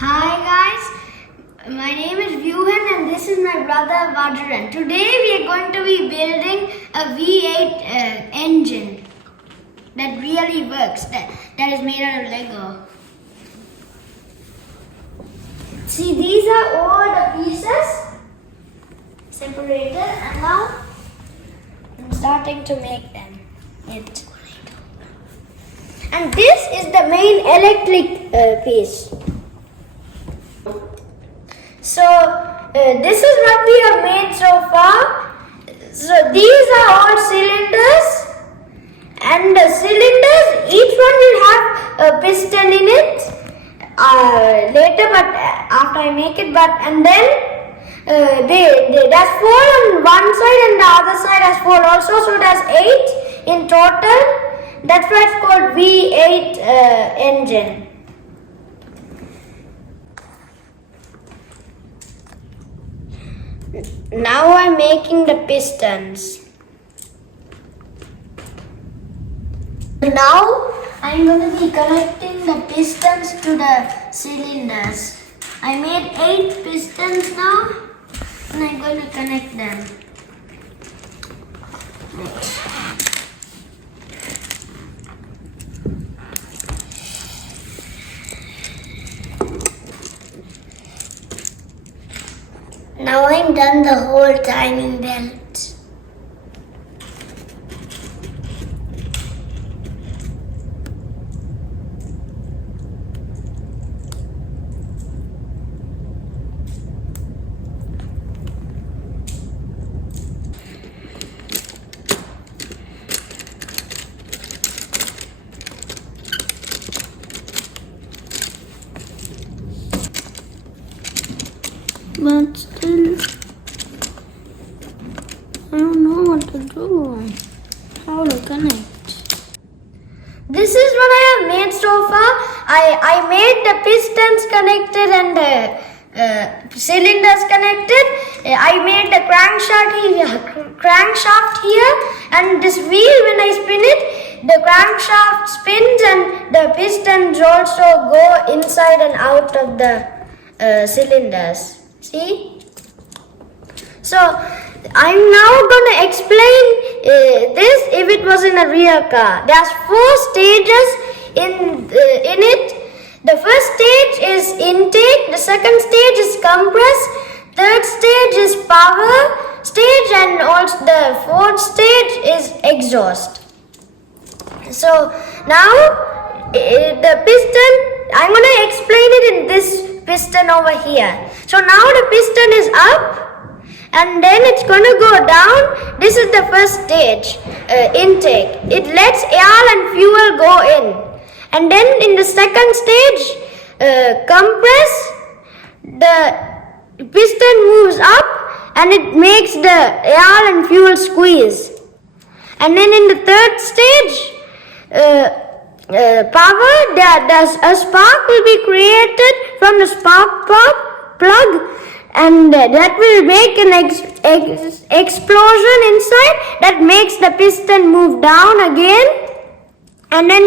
Hi guys, my name is Vyuhan and this is my brother Vajran. Today we are going to be building a V8 engine that really works, that is made out of Lego. See, these are all the pieces separated and now I'm starting to make them. And this is the main electric piece. So this is what we have made so far. So these are all cylinders, and the cylinders, each one will have a piston in it later, but after I make it. And then there's 4 on one side and the other side has 4 also, so there's 8 in total. That's why it's called V8 engine. Now I'm making the pistons. Now I'm going to be connecting the pistons to the cylinders. I made 8 pistons now and I'm going to connect them. Now I'm done the whole timing belt. But still, I don't know what to do. How to connect? This is what I have made so far. I made the pistons connected and the cylinders connected. I made the crankshaft here, and this wheel, when I spin it, the crankshaft spins and the pistons also go inside and out of the cylinders. See? So I'm now going to explain this if it was in a real car. There's 4 stages in it. The first stage is intake, the second stage is compress, third stage is power stage, and also the fourth stage is exhaust. So now the piston, I'm going to explain it in this piston over here. So now the piston is up and then it's going to go down. This is the first stage, intake. It lets air and fuel go in. And then in the second stage, compress, the piston moves up and it makes the air and fuel squeeze. And then in the third stage, power, a spark will be created from the spark plug, and that will make an explosion inside that makes the piston move down again. And then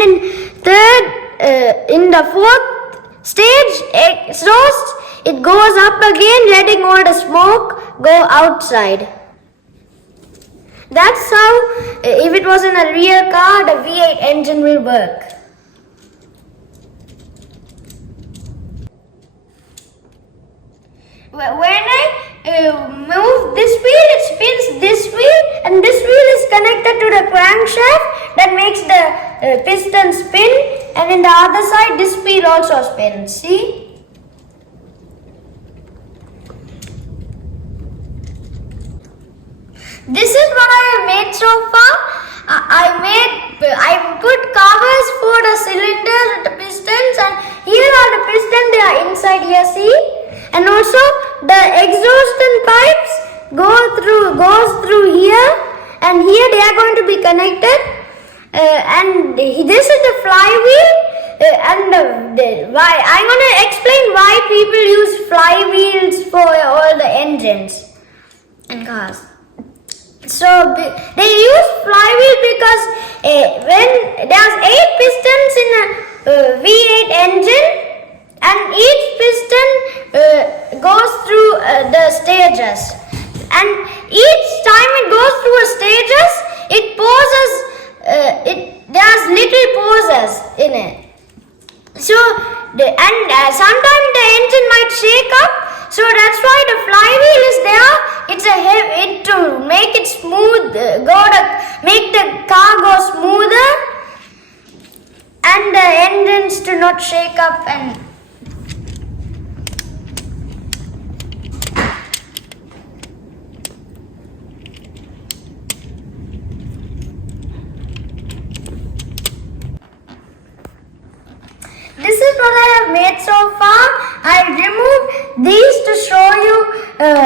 in the fourth stage, exhaust, it goes up again, letting all the smoke go outside. That's how, if it was in a real car, the V8 engine will work. When I move this wheel, it spins this wheel, and this wheel is connected to the crankshaft that makes the piston spin, and in the other side, this wheel also spins. See? This is what I have made so far. I put covers for the cylinders and the pistons, and here are the pistons, they are inside here, see? And also the exhaust and pipes goes through here, and here they are going to be connected. And this is the flywheel, and why I'm going to explain why people use flywheels for all the engines and cars. So they use flywheel because when there's 8 pistons in a V8 engine, and each piston stages. And each time it goes through a stages, it poses, there's little poses in it. So, sometimes the engine might shake up, so that's why the flywheel is there. It's to make it smooth, make the car go smoother, and the engines to not shake up and. This is what I have made so far. I removed these to show you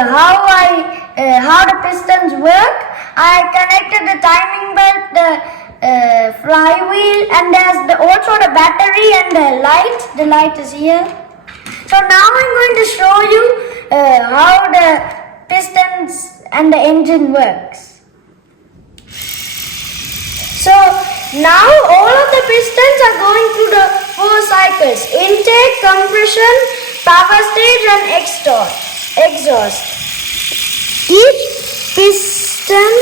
how the pistons work. I connected the timing belt, the flywheel, and there's also the battery and the light. The light is here. So now I'm going to show you how the pistons and the engine works. So now all of the pistons are going through the 4 cycles: intake, compression, power stage and exhaust. Each piston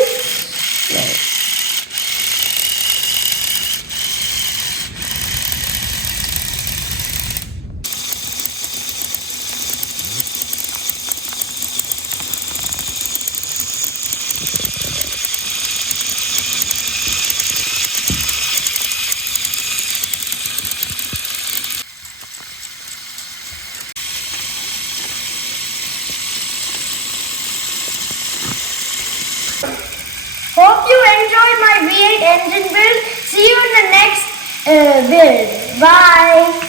Hope you enjoyed my V8 engine build. See you in the next build. Bye.